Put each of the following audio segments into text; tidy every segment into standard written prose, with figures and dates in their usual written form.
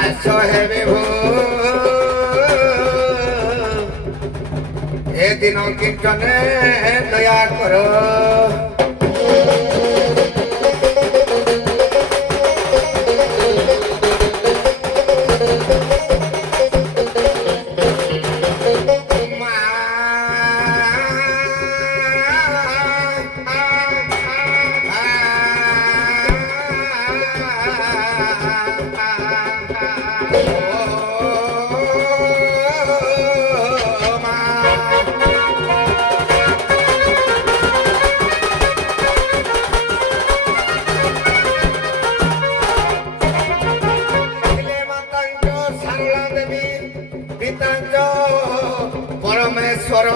আস হে বিভু এ দিন কীর্তনে দয়া কর পরমেশ্বর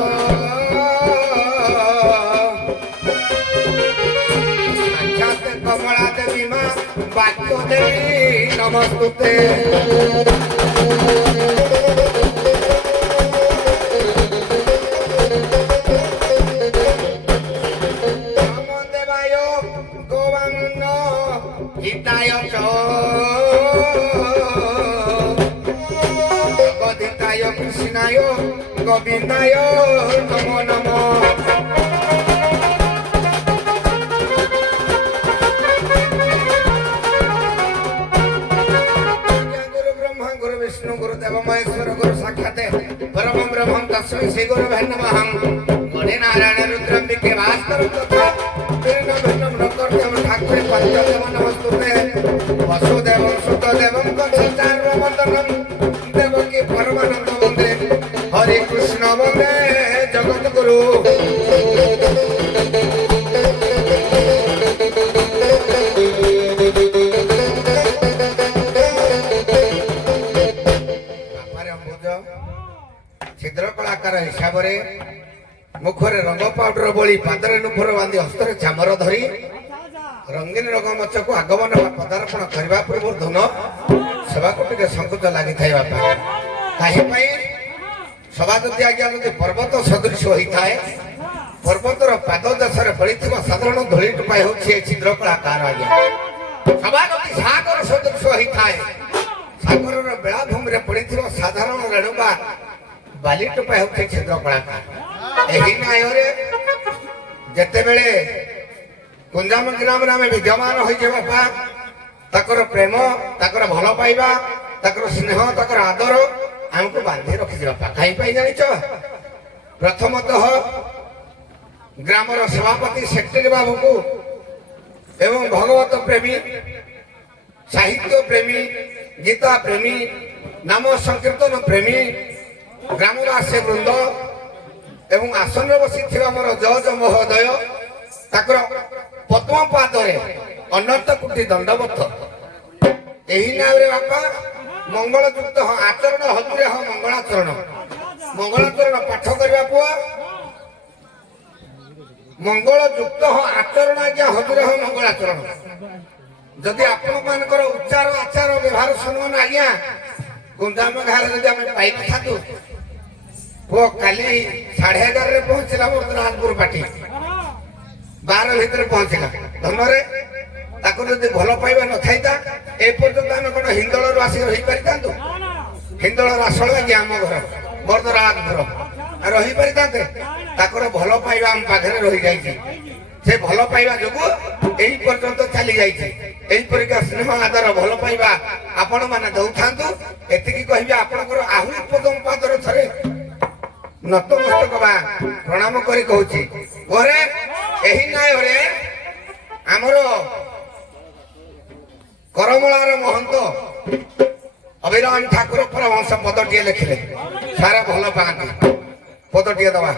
সাক্ষাৎ কমলা দেবী মা বাক্য দেবী নমস্তুতে দেবায় গোবাঙ্গ হিতায় চ গদিতায় কৃষ্ণায় গোবিন্দায় নমো নমো গুরু ব্রহ্মা গুরু বিষ্ণু গুরু দেব মহেশ্বর গুরু সাক্ষাতে পরম ব্রহ্ম তস্मै শ্রী গুরবে নমঃ গণে নারায়ণ রুদ্রাম্বিকে ভাস্কর তথা বীর্ণ ভিন্নম নকর্তম ঠাকুর পঞ্চদেব নমস্তুতে বসুদেবং সুতদেবং কংসাচার্যবন্দনম দেবকী পরমানন্দ বন্দে হরে কৃষ্ণ বন্দে জগৎগুরু ছিদ্র কଳାକାର ହିସାବରେ ମୁଖରେ ରଙ୍ଗ ପାଉଡର ବୋଳି ପାଦରେ ନୁପୁର ବାନ୍ଧି ହସ୍ତରେ ଚାମର ଧରି ରଙ୍ଗୀନ ରଙ୍ଗମଞ୍ଚକୁ ଆଗମନ ବା ପଦାର୍ପଣ କରିବା ପୂର୍ବରୁ ଧୁନ ସେବାକୁ ଟିକେ ସଙ୍କୁଚ ଲାଗିଥାଏ ବାପା କାହିଁପାଇଁ ସଭା ଯଦି ଆଜ୍ଞା ଯଦି ପର୍ବତ ସଦୃଶ ହୋଇଥାଏ ପର୍ବତର ପାଦ ଦେଶରେ ପଡ଼ିଥିବା ସାଧାରଣ ଧୂଳି ଟୋପାଏ ହେଉଛି ଏ ଛିଦ୍ର କଳାକାର ଆଜ୍ଞା ସଭା ଯଦି ସାଗର ସଦୃଶ ହୋଇଥାଏ ସାଗରର ବେଳାଭୂମିରେ ପଡ଼ିଥିବା ସାଧାରଣ ରେଣୁକା ବାଲି ଟୋପା ହେଉଛି ଛିଦ୍ର କଳାକାର ଏହି ନ୍ୟାୟରେ ଯେତେବେଳେ କୁଞ୍ଜାମ ଗ୍ରାମରେ ଆମେ ବିଦ୍ୟମାନ ହୋଇଛେ ବାପା ତାଙ୍କର ପ୍ରେମ ତାଙ୍କର ଭଲ ପାଇବା ତାଙ୍କର ସ୍ନେହ ତାଙ୍କର ଆଦର ଆମକୁ ବାନ୍ଧି ରଖିଛି ବାପା କାହିଁପାଇଁ ଜାଣିଛ ପ୍ରଥମତଃ ଗ୍ରାମର ସଭାପତି ସେକ୍ରେଟାରୀ ବାବୁକୁ ଏବଂ ଭଗବତ ପ୍ରେମୀ ସାହିତ୍ୟ ପ୍ରେମୀ ଗୀତା ପ୍ରେମୀ ନାମ ସଂକୀର୍ତ୍ତନ ପ୍ରେମୀ ଗ୍ରାମବାସୀ ବୃନ୍ଦ ଏବଂ ଆସନରେ ବସିଥିବା ମୋର ଜଜ ମହୋଦୟ ତାଙ୍କର ପଦ୍ମ ପାଦରେ ଅନନ୍ତ କୋଟି ଦଣ୍ଡବତ ଏହି ନାଁରେ ବାପା ମଙ୍ଗଳଯୁକ୍ତ ଆଚରଣ ହଜୁରେ ହ ମଙ୍ଗଳାଚରଣ ମଙ୍ଗଳାଚରଣ ପାଠ କରିବା ପୁଅ ମଙ୍ଗଳଯୁକ୍ତ ଆଚରଣ ଆଜ୍ଞା ହଜୁରେ ହ ମଙ୍ଗଳାଚରଣ ଯଦି ଆପଣମାନଙ୍କର ଉଚ୍ଚାର ଆଚାର ବ୍ୟବହାର ସମ୍ମାନ ଆଜ୍ଞା କୁଞ୍ଜାମ ଘାରେ ଯଦି ଆମେ ପାଇଥାନ୍ତୁ ପୁଅ କାଲି 11:30ରେ ପହଞ୍ଚିଲା ମୋର ରାଜପୁର ପାଟି 12 ଭିତରେ ପହଞ୍ଚିଲା ଧନରେ ତାକୁ ଯଦି ଭଲ ପାଇବା ନଥାଇତା ଏ ପର୍ଯ୍ୟନ୍ତ ଆମେ କଣ ହିନ୍ଦଳରୁ ଆସିକି ରହିପାରିଥାନ୍ତୁ ହିନ୍ଦଳ ରାସଳ ଆଜ୍ଞା ଆମ ଘର ମୋର ରାଜପୁର ରହିପାରିଥାନ୍ତେ ତାଙ୍କର ଭଲ ପାଇବା ଆମ ପାଖରେ ରହିଯାଇଛି ସେ ଭଲ ପାଇବା ଯୋଗୁଁ ଏହି ପର୍ଯ୍ୟନ୍ତ ଚାଲି ଯାଇଛି ଏହିପରିକା ସ୍ନେହ ଆଦର ଭଲ ପାଇବା ଆପଣମାନେ ଦଉଥାନ୍ତୁ ଏତିକି କହିବି ଆପଣଙ୍କର ଆହୁରି ପଦମ ପାଦରେ ଥରେ ନତମସ୍ତକ ବା ପ୍ରଣାମ କରି କହୁଛି ପରେ ଏହି ନ୍ୟାୟରେ ଆମର କରମଳାର ମହନ୍ତ ଅଭିରାମ ଠାକୁର ପରମହଂସ ପଦଟିଏ ଲେଖିଲେ ସାରା ଭଲ ପାଆନ୍ତି ପଦଟିଏ ଦବା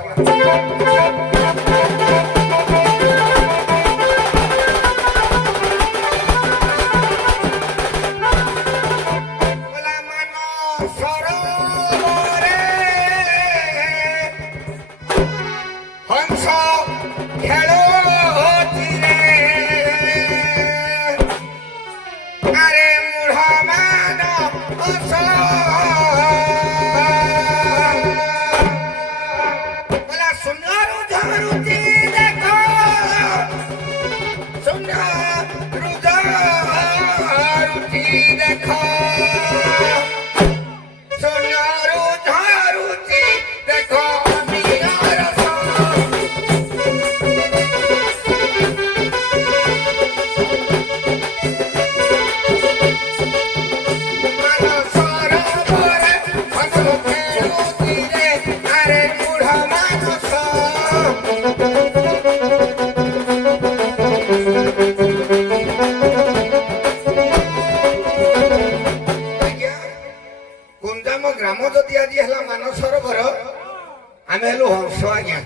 ଆମେ ହେଲୁ ହଂସ ଆଜ୍ଞା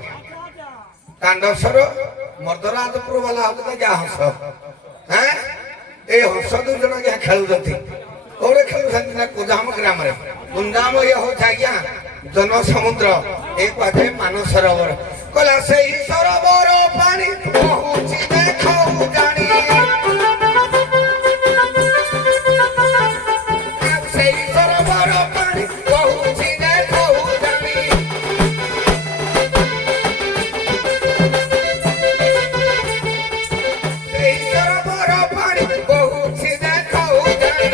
କାଣ୍ଡସର ମର୍ଦ୍ଦରାଜପୁର ବାଲା ହଉଥିଲା ଯାହା ହଂସ ହଁ ଏଇ ହଂସ ଦୁଇ ଜଣ ଆଜ୍ଞା ଖେଳୁଛନ୍ତି କୋଉଠି ଖେଳୁଛନ୍ତି ନା କୁଜାମ ଗ୍ରାମରେ କୁଞ୍ଜାମ ଇଏ ହଉଛି ଆଜ୍ଞା ଜନସମୁଦ୍ର ଏ କୁହାଯାଏ ମାନସ ସରୋବର କହିଲା ସେଇ ସରୋବର ପାଣି ବହୁଛି ଦେଖାଉ ଜାଣି ସେଇ ସରୋବର ପାଣି ବହୁଛି ଦେଖାଉ ଜାଣି ସେଇ ସରୋବର ପାଣି ବହୁଛି ଦେଖାଉ ଜାଣି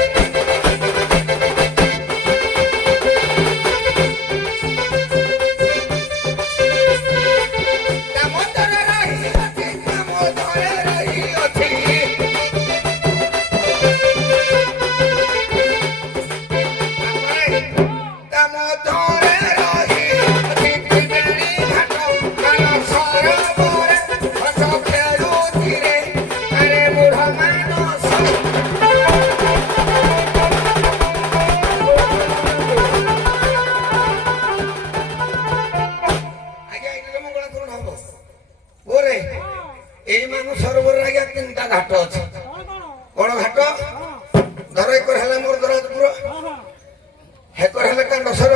এই মানুষ সরোবর আগে তিনটা ঘাট আছে কোন ঘাট ধর একর হেলে মর্দরাজপুর হেকর হেলে কাণ্ডসর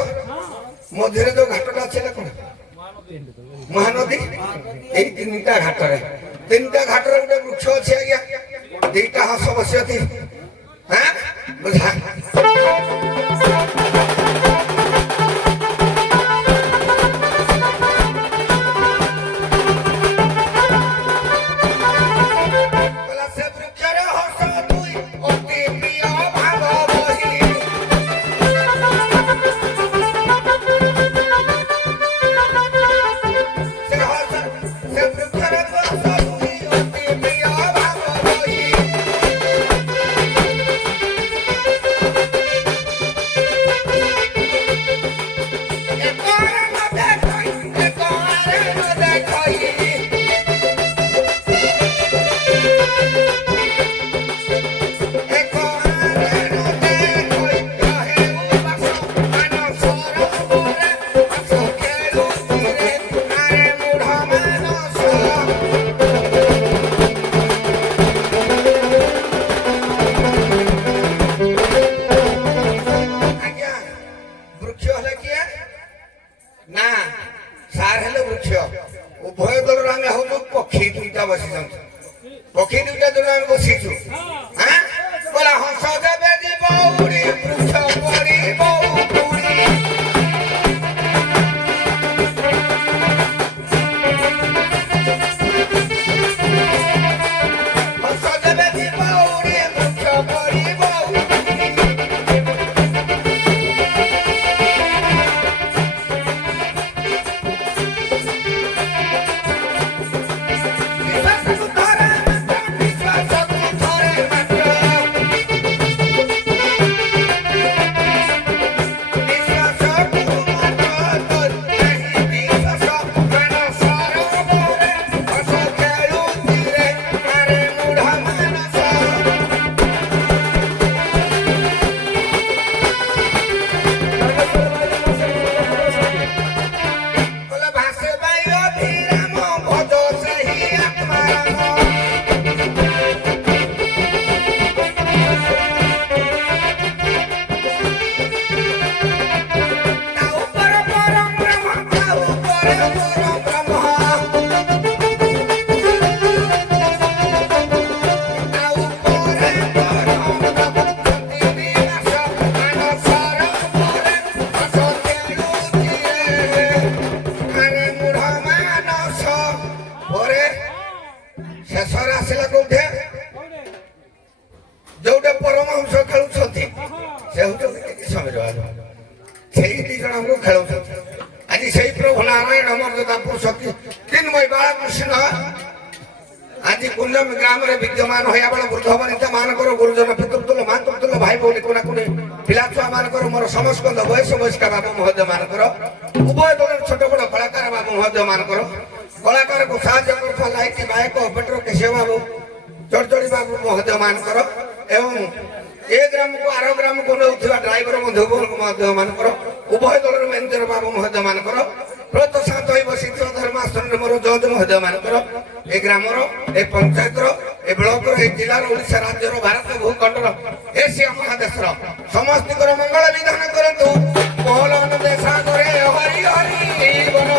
মধ্যে যে ঘাটটা আছে না কোন মহানদী এই তিনটা ঘাটরে গোটে বৃক্ষ আছে আজ্ঞা দুইটা হস বসিয়তি হ্যাঁ বুঝা পক্ষী দুইটা জন্য আমি বসিছু হ্যাঁ বলা হংস দেবে জীব উড়ি বৃক্ষ পড়িব উড়ি হংস দেবে জীব উড়ি বৃক্ষ পড়িব ଶେଷରେ ଆସିଲା କୋଉଠି ଯୋଉଟା ପରମହଂସ ଖେଳୁଛନ୍ତି ସେ ହଉଛନ୍ତି ସମୀର ସେଇ ଦି ଜଣ ଆମକୁ ଖେଳୁଛନ୍ତି ଆଜି ସେଇ ପ୍ରଭୁ ନାରାୟଣ ମର୍ଯାଦାପୁର ଶକ୍ତି ତିନ୍ମୟ ବାଳକୃଷ୍ଣ ଆଜି କୁଞ୍ଜମ ଗ୍ରାମରେ ବିଦ୍ୟମାନ ହଇଆ ବେଳ ବୃଦ୍ଧ ବନିତା ମାନଙ୍କର ଗୁରୁଜନ ପିତୃତୁଲ ମାତୃତୁଲ ଭାଇ ଭଉଣୀ କୁଣା କୁଣି ପିଲା ଛୁଆ ମାନଙ୍କର ମୋର ସମସ୍ତ ବୟସ ବୟସ୍କା ବାବୁ ମହୋଦୟ ମାନଙ୍କର ଉଭୟ ଦଳର ଛୋଟ ବଡ କଳାକାର ବାବୁ ମହୋଦୟ ମାନଙ୍କର କଳାକାରକୁ ସାହାଯ୍ୟ କରୁଥିବା ଲାଇଟି ନାୟକ ବେଟର କେଶବ ବାବୁ ଚଡ଼ଚଡ଼ି ବାବୁ ମହୋଦୟ ମାନଙ୍କର ଏବଂ ଏ ଗ୍ରାମକୁ ଆର ଗ୍ରାମକୁ ନେଉଥିବା ଡ୍ରାଇଭର ବନ୍ଧୁ ମାନଙ୍କର ଉଭୟ ଦଳର ମ୍ୟାନେଜର ବାବୁ ମହୋଦୟ ମାନଙ୍କର ବ୍ରତ ଶାନ୍ତ ହୋଇ ବସିଥିବା ଧର୍ମାସନରେ ମୋର ଜଜ ମହୋଦୟ ମାନଙ୍କର ଏ ଗ୍ରାମର ଏ ପଞ୍ଚାୟତର ଏ ବ୍ଲକର ଏ ଜିଲ୍ଲାର ଓଡ଼ିଶା ରାଜ୍ୟର ଭାରତ ଭୂଖଣ୍ଡର ଏସିଆ ମହାଦେଶର ସମସ୍ତଙ୍କର ମଙ୍ଗଳ ବିଧାନ କରନ୍ତୁ। ମୋହନ ଦେଶାଗରେ ହରି ହରି ବନ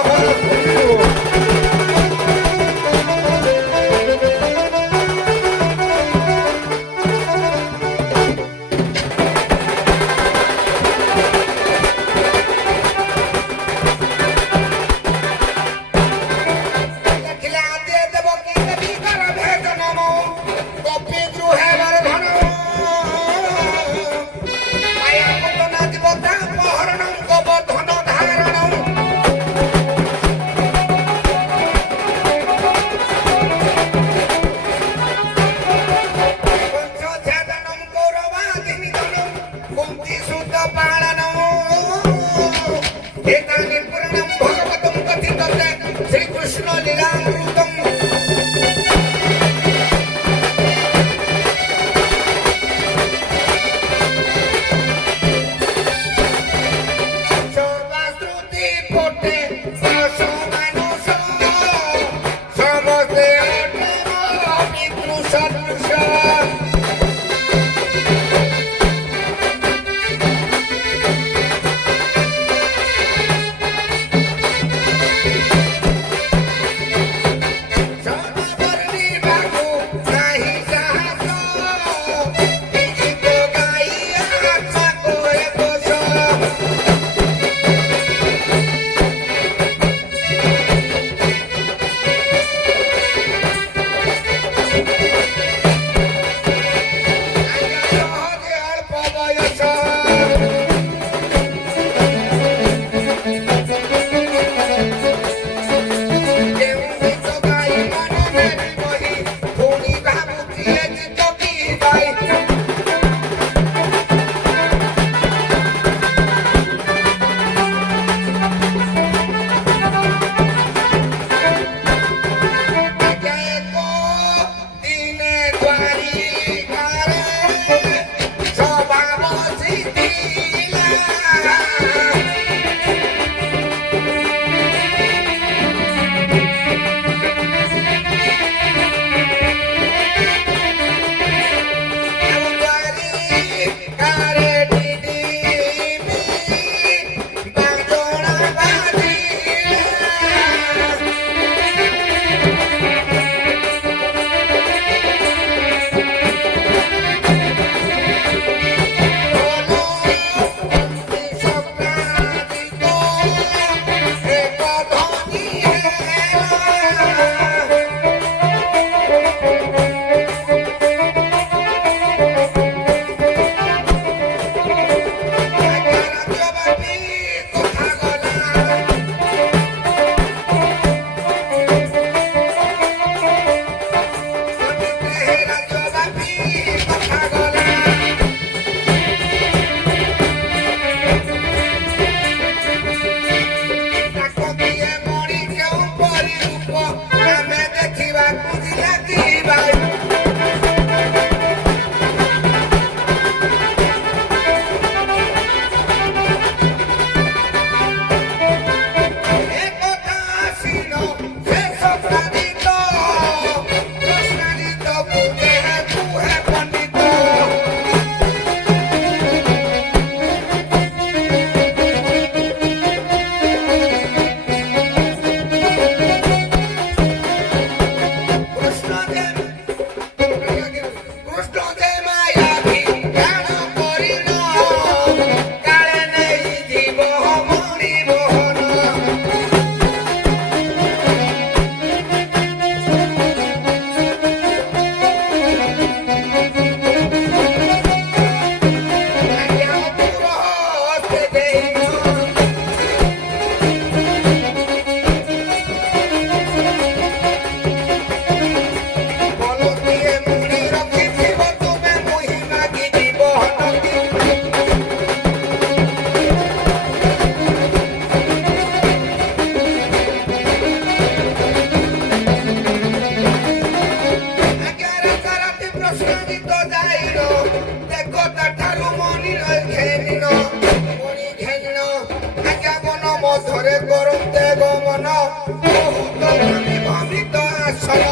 ବହୁତ ଧନୀ ଭମିତ ଆସନ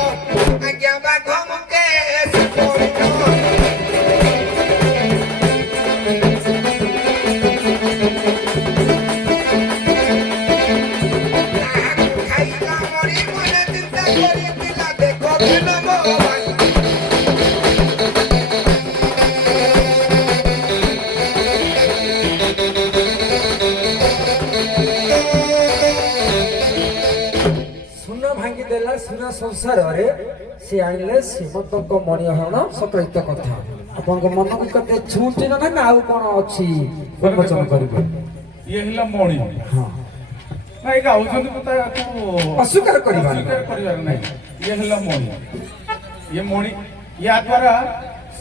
ଆଜ୍ଞା ବାଘ ମୁକେଶ ପଡ଼ିନ ଖାଇବା ମରି ମନେ ଚିନ୍ତା କରିଥିଲା ଦେଖ ଦିନ ମୋ ସୁନା ଭାଙ୍ଗିଦେଲା ସୁନା ସଂସାରରେ ସେ ଆଣିଲେ ଶ୍ରୀମନ୍ତଙ୍କ ମଣିହରଣ ସକଳିତ କଥା ଆପଣଙ୍କ ମନକୁ କେତେ ଛୁଁଛି ନା ନା ଆଉ କଣ ଅଛି ପ୍ରବଚନ କରିବେ ଇଏ ହେଲା ମଣି ହଁ ନାଇଁ ଗାଉଛନ୍ତି ତ ତାକୁ ଅସ୍ୱୀକାର କରିବାନି ଅସ୍ୱୀକାର କରିବାର ନାହିଁ ଇଏ ହେଲା ମଣି ଇଏ ମଣି ୟା ଦ୍ୱାରା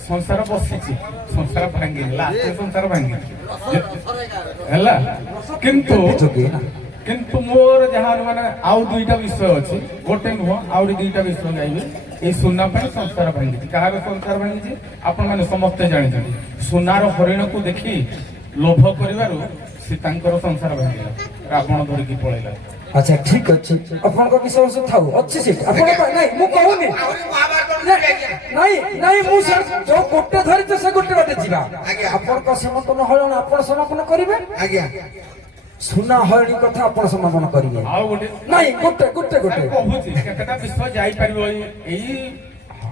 ସଂସାର ବସିଛି ସଂସାର ଭାଙ୍ଗିନି ଲାଷ୍ଟ ସଂସାର ଭାଙ୍ଗିଛି ହେଲା କିନ୍ତୁ ଯୋଗୀ ନା କିନ୍ତୁ ମୋର ଯାହା ମାନେ ଆଉ ଦୁଇଟା ବିଷୟ ଅଛି ଗୋଟେ ନୁହଁ ଆହୁରି ଦୁଇଟା ବିଷୟ ଗାଇବି এই ସୁନା ପାଇଁ ସଂସାର ଭାଙ୍ଗିଛି କାହାର ସଂସାର ଭାଙ୍ଗିଛି ଆପଣମାନେ ସମସ୍ତେ ଜାଣିଛନ୍ତି ସୁନାର ହରିଣକୁ ଦେଖି ଲୋଭ କରିବାରୁ ସୀତାଙ୍କର ସଂସାର ଭାଙ୍ଗିଲା ରାବଣ ଧରିକି ପଳେଇଲା ଆଚ୍ଛା ଠିକ ଅଛି ଆପଣଙ୍କ ବିଷୟ ଥାଉ ଅଛି ସେଠି ଆପଣ ନାଇଁ ମୁଁ କହୁନି ଆହୁରି ମହାଭାରତ ନାଇଁ ନାଇଁ ମୁଁ ଯୋଉ ଗୋଟେ ଧରିଛ ସେ ଗୋଟେ ବାଟେ ଯିବା ଆଜ୍ଞା। ଆପଣଙ୍କ ସମାପନ ହରଣ ଆପଣ ସମାପନ କରିବେ ଆଜ୍ଞା ସୁନା ହରିଣୀ କଥା ଆପଣ ସମାପନ କରିବେ ଆଉ ଗୋଟେ ନାଇଁ ଗୋଟେ ଗୋଟେ ଗୋଟେ କହୁଛି କେତେଟା ବିଷୟ ଯାଇପାରିବ ଏଇ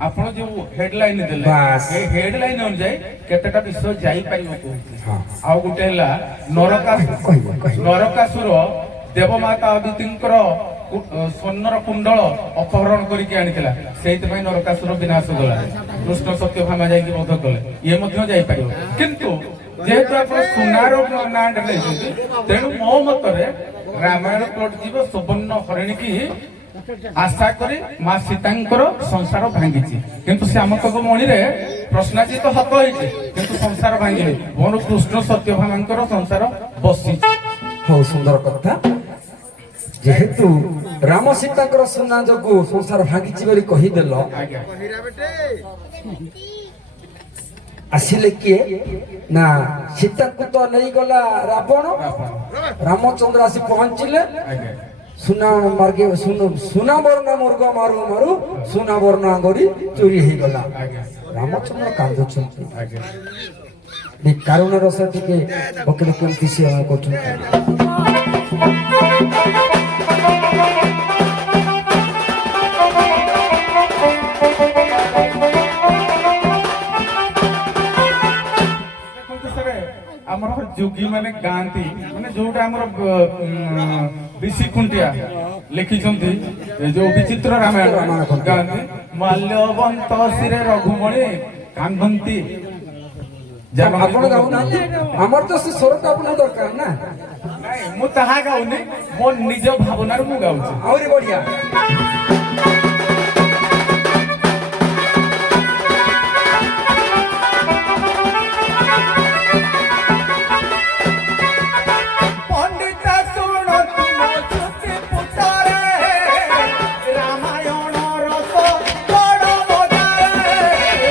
ଆପଣ ଯୋଉ ହେଡଲାଇନ ଦେଲେ ବାସ୍। ଏଇ ହେଡଲାଇନ ଅନୁଯାୟୀ କେତେଟା ବିଷୟ ଯାଇପାରିବ କହୁଛି ହଁ। ଆଉ ଗୋଟେ ହେଲା କହିବେ। ନରକାସୁର ଦେବମାତା ଅଦିତିଙ୍କର ସ୍ୱର୍ଣ୍ଣର କୁଣ୍ଡଳ ଅପହରଣ କରିକି ଆଣିଥିଲା ସେଇଥିପାଇଁ ନରକାସୁର ବିନାଶ ଗଲା କୃଷ୍ଣ ସତ୍ୟଭାମା ଯାଇକି ବଧ କଲେ ଇଏ ମଧ୍ୟ ଯାଇପାରିବ କିନ୍ତୁ ଯେହେତୁ ଆପଣ ସୁନାର ନାଁଟା ନେଇଛନ୍ତି ତେଣୁ ମୋ ମତରେ ରାମାୟଣ ପ୍ଲଟ ଯିବ ସୁବର୍ଣ୍ଣ ହରିଣୀକି ଆଶା କରି ମା ସୀତାଙ୍କର ସଂସାର ଭାଙ୍ଗିଛି କିନ୍ତୁ ଶ୍ୟାମତକ ମଣିରେ ପ୍ରଶ୍ନାଜିତ ହତ ହେଇଛି କିନ୍ତୁ ସଂସାର ଭାଙ୍ଗିନି ମୋର କୃଷ୍ଣ ସତ୍ୟଭାମାଙ୍କର ସଂସାର ବସିଛି ହଉ ସୁନ୍ଦର କଥା ଯେହେତୁ ରାମ ସୀତାଙ୍କର ସୁନା ଯୋଗୁ ସଂସାର ଭାଙ୍ଗିଛି ବୋଲି କହିଦେଲ ଆଜ୍ଞା ଆସିଲେ କିଏ ନା ସୀତାଙ୍କୁ ତ ନେଇଗଲା ରାବଣ ରାମଚନ୍ଦ୍ର ଆସି ପହଞ୍ଚିଲେ ଆଜ୍ଞା ସୁନା ମାର୍ଗେ ସୁନା ବର୍ଣ୍ଣ ମୃଗ ମାରୁ ମାରୁ ସୁନା ବର୍ଣ୍ଣ ଆଙ୍ଗରି ଚୋରି ହେଇଗଲା ଆଜ୍ଞା ରାମଚନ୍ଦ୍ର କାନ୍ଦୁଛନ୍ତି ଆଜ୍ଞା ଏ କାରୁଣ ରସ ଟିକେ ବକିଲେ କେମିତି ସେ କରୁଛନ୍ତି ଦେଖନ୍ତୁ ସାର୍ ଆମର ଯୋଗୀ ମାନେ ଗାଆନ୍ତି ମାନେ ଯୋଉଟା ଆମର ବିଶି ଖୁଣ୍ଟିଆ ଲେଖିଛନ୍ତି ଏ ଯୋଉ ବିଚିତ୍ର ରାମାୟଣ ଗାଆନ୍ତି ମାଲ୍ୟବନ୍ତ ଶିରେ ରଘୁମଣି କାନ୍ଦନ୍ତି ଆପଣ ଗାଉନାହାନ୍ତି ଆମର ତ ସେ ସ୍ୱରଟା ଆପଣଙ୍କୁ ଦରକାର ନା ନାଇଁ ମୁଁ ତାହା ଗାଉନି ମୋ ନିଜ ଭାବନାରେ ମୁଁ ଗାଉଛି ଆହୁରି ବଢିଆ ପଣ୍ଡିତ ଶୁଣନ୍ତୁ ମୋ ଶ୍ରୁତି ପୁତରେ ରାମାୟଣ ରସ ବଡ଼ ମଜାରେ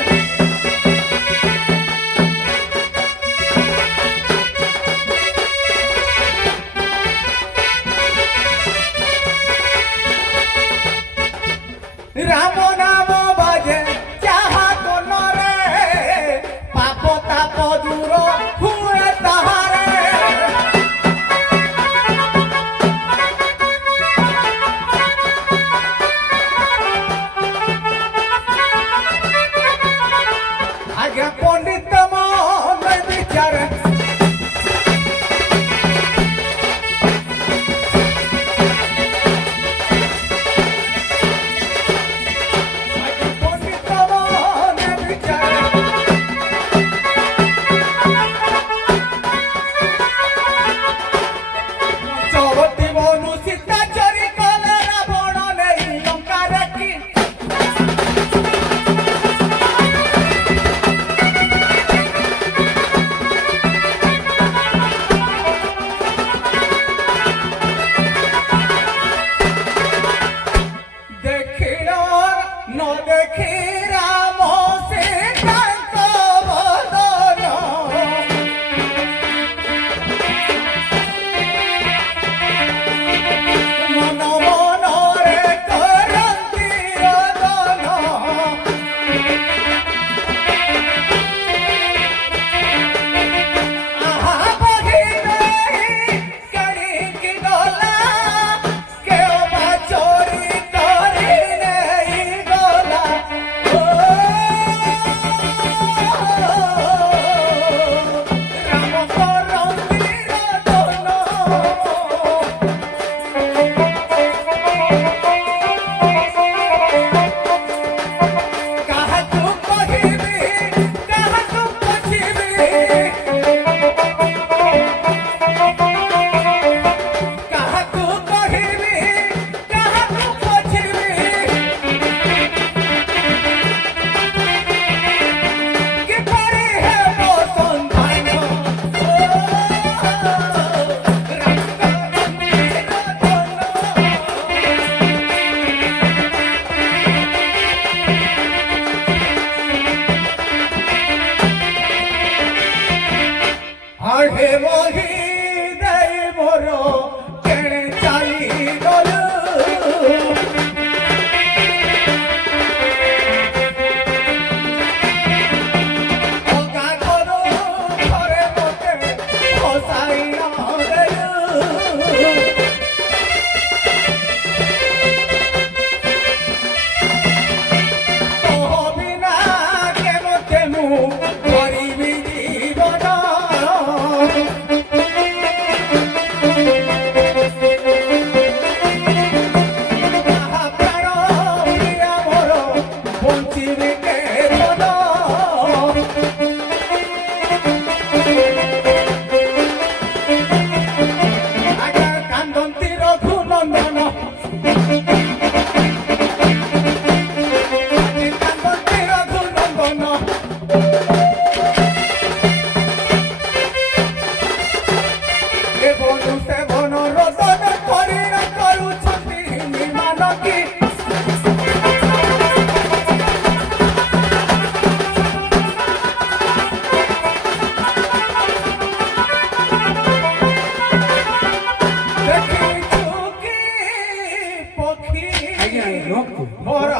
ଆଜ୍ଞା ରୁହନ୍ତୁ ମୋର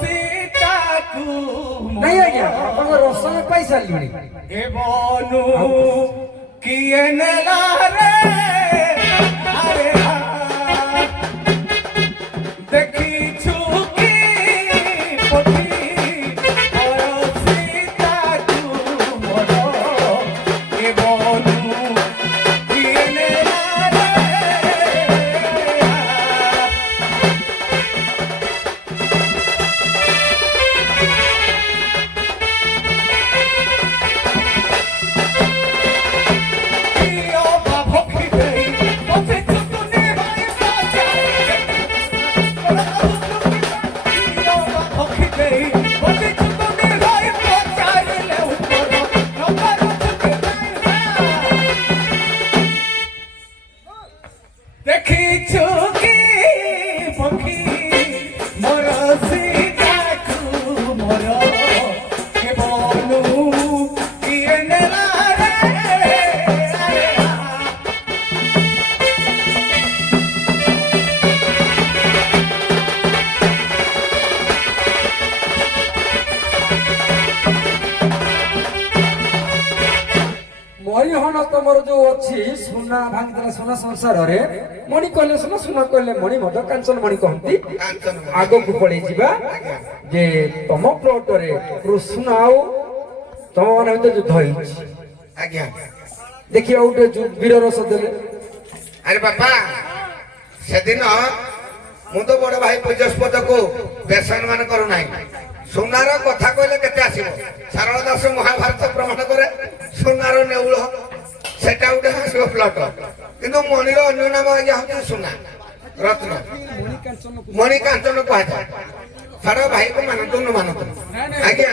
ସୀତାକୁ ନାଇଁ ଆଜ୍ଞା ଆପଣଙ୍କ ରସମ ପାଇସାରିଲିଣି ଏ ବନୁ କିଏ ନେଲା ରେ ଆରେ ଦେଖିଛୁ କି ପଠି ମୋର ସୀତାକୁ ମୋର ଏ ବନୁ କିଏ ନେଲା ରେ ଦେଖିଛୁ କି ପକ୍ଷୀ ମୋର ସୀତାକୁ ମୋର ଏ ବନୁ କିଏ ନେଲା ରେ ମଣିହଣ ତମର ଯୋଉ ଅଛି ସୁନା ଭାଙ୍ଗିଦେଲା ସୁନା ସଂସାରରେ ମଣି କହିଲେ ସୁନା ସୁନା କହିଲେ ମଣି ମଧ୍ୟ କାଞ୍ଚନ ମଣି କହନ୍ତି କାଞ୍ଚନ ମଣି। ଆଗକୁ ପଳେଇ ଯିବା ଯେ ତମ ପ୍ଲଟରେ କୃଷ୍ଣ ଆଉ ତମ ମାନ ଭିତରେ ଯୁଦ୍ଧ ହେଇଛି ଆଜ୍ଞା ଦେଖିବା ଗୋଟେ ବୀର ରସ ଦେଲେ ଆରେ ବାପା ସେଦିନ ମୁଁ ତ ବଡ ଭାଇ ପୂଜସ୍ପଦକୁ ବେସନ୍ମାନ କରୁନାହିଁ ସୁନାର କଥା କହିଲେ କେତେ ଆସିବ ସାରଳା ଦାସ ମହାଭାରତ ପ୍ରମାଣ କରେ ସୁନାର ନେଉଳ ସେଟା ଗୋଟେ ଆସିବ ପ୍ଲଟ କିନ୍ତୁ ମଣିର ଅନ୍ୟ ନାମ ଆଜ୍ଞା ହଉଛି ସୁନା ରତ୍ନ ମଣି କାଞ୍ଚନ କୁହାଯାଏ ସାର ଭାଇକୁ ମାନନ୍ତୁ ନ ମାନନ୍ତୁ ଆଜ୍ଞା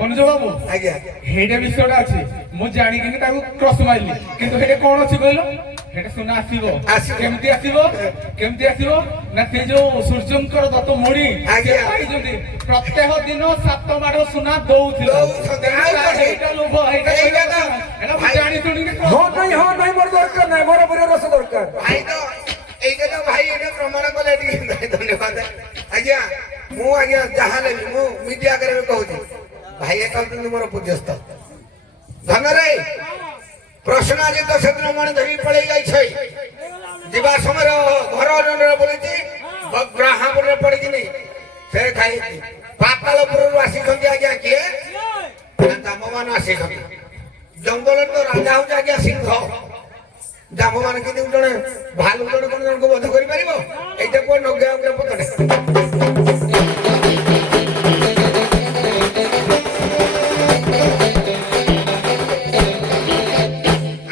ମନୋଜ ବାବୁ ଆଜ୍ଞା ହେଇଟା ବିଷୟଟା ଅଛି ମୁଁ ଜାଣିକିନି ତାକୁ କ୍ରସ ମାରିଲି କିନ୍ତୁ ହେଟା କଣ ଅଛି କହିଲ ହେଟା ସୁନା ଆସିବ ଆସିବ। କେମିତି ଆସିବ କେମିତି ଆସିବ ନା ସେ ଯୋଉ ସୂର୍ଯ୍ୟଙ୍କର ଦତ୍ତ ମୁଢି ଆଜ୍ଞା। ପାଇଛନ୍ତି ପ୍ରତ୍ୟେକ ଦିନ 7 ମାଡ଼ ସୁନା ଦଉଥିଲେ ଦଉଛନ୍ତି। ଆଉ କଣ? ହେଇଟା ଲୋଭ ହେଇଟା ହେଇଟା ତ। ହେଟା ମୁଁ ଜାଣି ଶୁଣିକି ହଁ ନାଇଁ ମୋର ଦରକାର ନାହିଁ ମୋର ବୀର ରସ ଦରକାର ଭାଇ ତ এইটা তো ভাই এটা প্রমাণ কলে ଟିକେ ধন্যবাদ আজ্ঞা ମୁଁ ଆଜ୍ଞା ଯାହା ହେଲେ ମୁଁ ମିଡିଆ ଆଗରେ କହୁଛି ଭାଇ ଏକାଉଣ୍ଟ ମୋର ପୂଜ୍ୟସ୍ଥ ଧନରେ ପ୍ରଶ୍ନ ଆଜି ତ ସେଦିନ ମଣି ଧରି ପଳେଇ ଯାଇଛଇ ଯିବା ସମୟରେ ଘର ଅନରେ ବୋଲିଛି ବ୍ରାହ୍ମଣରେ ପଡିକିନି ସେ ଖାଇ ପାତାଳପୁରରୁ ଆସିଛନ୍ତି ଆଜ୍ଞା କିଏ ଦାମମାନ ଆସିଛନ୍ତି ଜଙ୍ଗଲରେ ତ ରାଜା ହଉଛି ଆଜ୍ଞା ସିଂହ ଦାମ ମାନେ କିନ୍ତୁ ଜଣେ ଭାଲୁ ଜଣେ କଣ ଜଣକୁ ବଧ କରିପାରିବ ଏଇଟା କୋଉ ନଗା ଗୋଟେ ପତଟେ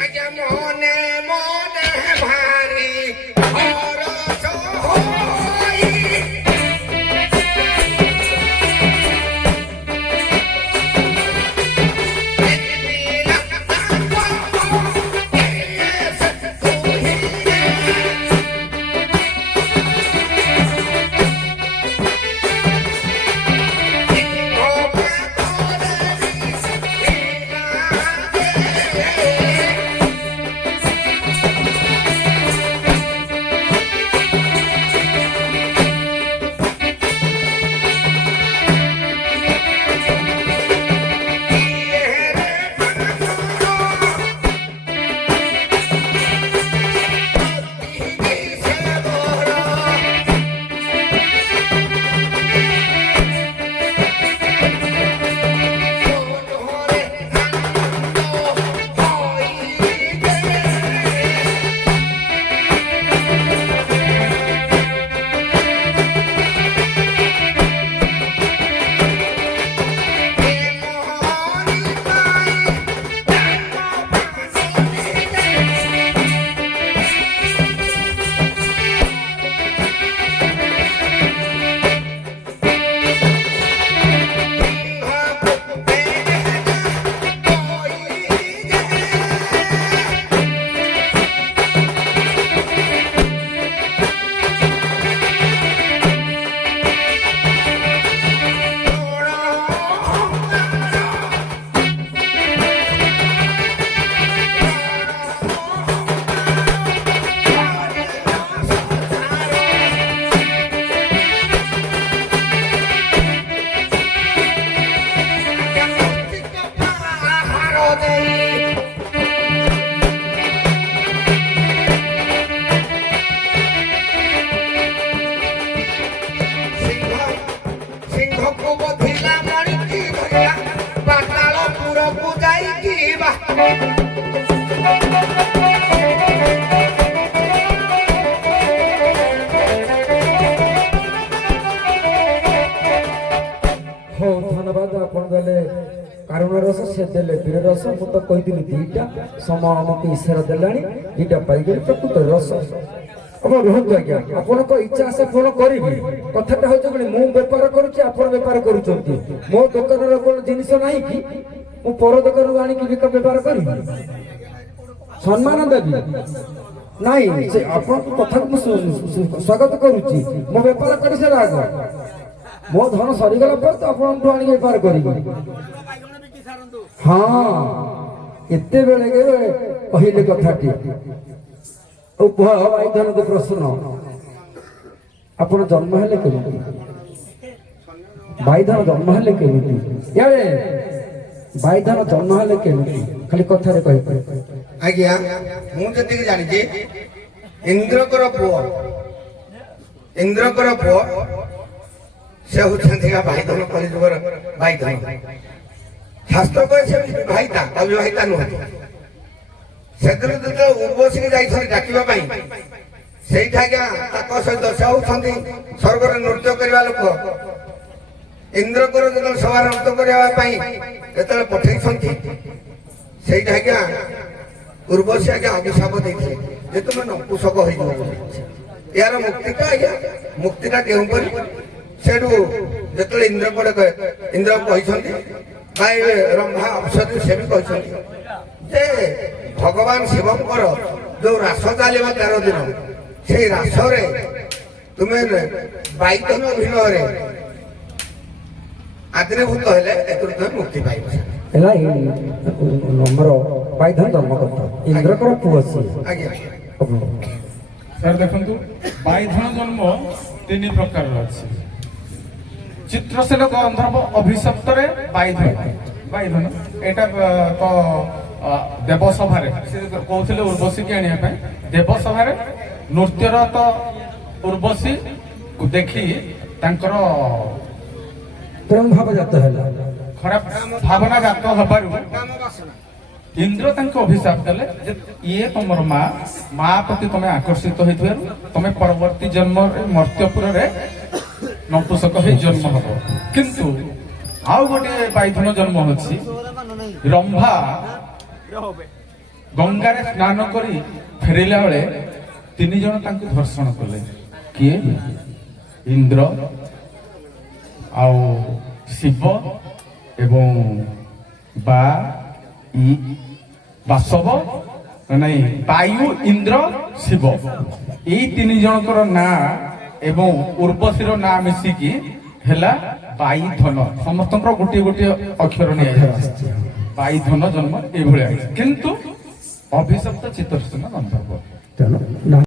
ଆଜ୍ଞା ମନେ ମନେ ଭାରି ହରସ ହୋଇ ଦେଲେ କାରୁଣ ରସ ସେ ଦେଲେ ବୀର ରସ ମୁଁ ତ କହିଥିଲି ଦିଟା ସମ ଆମକୁ ଈଶ୍ୱର ଦେଲାଣି ଦିଟା ପାଇଗଲେ ପ୍ରକୃତ ରସ ଆପଣ ରୁହନ୍ତୁ ଆଜ୍ଞା ଆପଣଙ୍କ ଇଚ୍ଛା ଆଶା ପୂରଣ କରିବି କଥାଟା ହଉଛି କଣ ମୁଁ ବେପାର କରୁଛି ଆପଣ ବେପାର କରୁଛନ୍ତି ମୋ ଦୋକାନର କଣ ଜିନିଷ ନାହିଁ କି ମୁଁ ପର ଦୋକାନରୁ ଆଣିକି ବେପାର କରିବି ସମ୍ମାନ ଦେବି ନାଇଁ ସେ ଆପଣଙ୍କ କଥାକୁ ମୁଁ ସ୍ୱାଗତ କରୁଛି ମୁଁ ବେପାର କରିସାରା ଆଗ ମୋ ଧନ ସରିଗଲା ପରେ ତ ଆପଣଙ୍କଠୁ ଆଣିକି ବେପାର କରିବି ହଁ କେତେବେଳେ କହିଲେ କଥାଟି କୁହ ଭାଇଧନକୁ ପ୍ରଶ୍ନ ଆପଣ ଜନ୍ମ ହେଲେ କେମିତି ଭାଇଧନ ଜନ୍ମ ହେଲେ କେମିତି ଇଆଡେ ଭାଇଧନ ଜନ୍ମ ହେଲେ କେମିତି ଖାଲି କଥାରେ କହିପାରିବେ ଆଜ୍ଞା ମୁଁ ଯେତିକି ଜାଣିଛି ଇନ୍ଦ୍ରଙ୍କର ପୁଅ ସେ ହଉଛନ୍ତି ଭାଇଧନ କଳିଯୁଗର ଭାଇଧନ ଶାସ୍ତ୍ର କହେ ସେ ବିବାହିତା ଅବିବାହିତା ନୁହନ୍ତି ସେଦିନ ଯେତେବେଳେ ଉର୍ବଶୀକି ଯାଇଛନ୍ତି ଡାକିବା ପାଇଁ ସେଇଠି ଆଜ୍ଞା ତାଙ୍କ ସହିତ ସେ ହଉଛନ୍ତି ସ୍ୱର୍ଗରେ ନୃତ୍ୟ କରିବା ଲୋକ ଇନ୍ଦ୍ରଙ୍କର ଯେତେବେଳେ ସଭାରେ ନୃତ୍ୟ କରିବା ପାଇଁ ଯେତେବେଳେ ପଠେଇଛନ୍ତି ସେଇଠି ଆଜ୍ଞା ଉର୍ବଶୀ ଆଜ୍ଞା ଅଭିଶାପ ଦେଇଥିଲେ ଯେ ତୁମେ ନପୁଂସକ ହେଇଯିବ ଏହାର ମୁକ୍ତିଟା ଆଜ୍ଞା ମୁକ୍ତିଟା କେଉଁପରି ସେଠୁ ଯେତେବେଳେ ଇନ୍ଦ୍ର କହିଛନ୍ତି ଭାଇ ରମ୍ଭା ଅପ୍ସରୀ ସେ ବି କହିଛନ୍ତି ଯେ ଭଗବାନ ଶିବଙ୍କର ଯୋଉ ରାସ ଚାଲିବ 13 ଦିନ ସେଇ ରାସରେ ତୁମେ ବାଇଧନ ଭିନରେ ଆଦିନଭୂତ ହେଲେ ଏଥିରୁ ତୁମେ ମୁକ୍ତି ପାଇବ ହେଲା ଆମର ବାଇଧନ ଜନ୍ମକର୍ତ୍ତା ଇନ୍ଦ୍ରଙ୍କର ପୁଅ ସିଏ ଆଜ୍ଞା ସାର୍ ଦେଖନ୍ତୁ ବାଇଧନ ଜନ୍ମ 3 ପ୍ରକାରର ଅଛି ଚିତ୍ରସେନ ଗନ୍ଧର୍ବ ଅଭିଶପ୍ତରେ ବାଇଧନ ଏଇଟା ତ ଦେବସଭାରେ ସେ କହୁଥିଲେ ଉର୍ବଶୀକି ଆଣିବା ପାଇଁ ଦେବସଭାରେ ନୃତ୍ୟର ତ ଉର୍ବଶୀ ଦେଖି ତାଙ୍କର ପ୍ରେମ ଭାବ ଜାତ ହେଲା ଖରାପ ଭାବନା ଜାତ ହବାରୁ ଇନ୍ଦ୍ର ତାଙ୍କୁ ଅଭିଶାପ ଦେଲେ ଯେ ଇଏ ତମର ମା ପ୍ରତି ତମେ ଆକର୍ଷିତ ହେଇଥିବାରୁ ତମେ ପରବର୍ତ୍ତୀ ଜନ୍ମରେ ମର୍ତ୍ତ୍ୟପୁରରେ ନପୁଂସକ ହେଇ ଜନ୍ମ ହବ କିନ୍ତୁ ଆଉ ଗୋଟିଏ ବାଇଧନ ଜନ୍ମ ଅଛି ରମ୍ଭା ଗଙ୍ଗାରେ ସ୍ନାନ କରି ଫେରିଲା ବେଳେ 3 ଜଣ ତାଙ୍କୁ ଧର୍ଷଣ କଲେ କିଏ ଇନ୍ଦ୍ର ଆଉ ଶିବ ଏବଂ ବାସବ ନାଇଁ ବାୟୁ ଇନ୍ଦ୍ର ଶିବ ଏଇ 3 ଜଣଙ୍କର ନାଁ ଏବଂ ଉର୍ବଶୀର ନାଁ ମିଶିକି ହେଲା ବାଇଧନ ସମସ୍ତଙ୍କର ଗୋଟିଏ ଗୋଟିଏ ଅକ୍ଷର ନିଆଯାଇଛି ବାଇଧନ ଜନ୍ମ ଏଇଭଳିଆ କିନ୍ତୁ ଅଭିଶପ୍ତ ଚିତ୍ରସେନ ଗନ୍ଧର୍ବ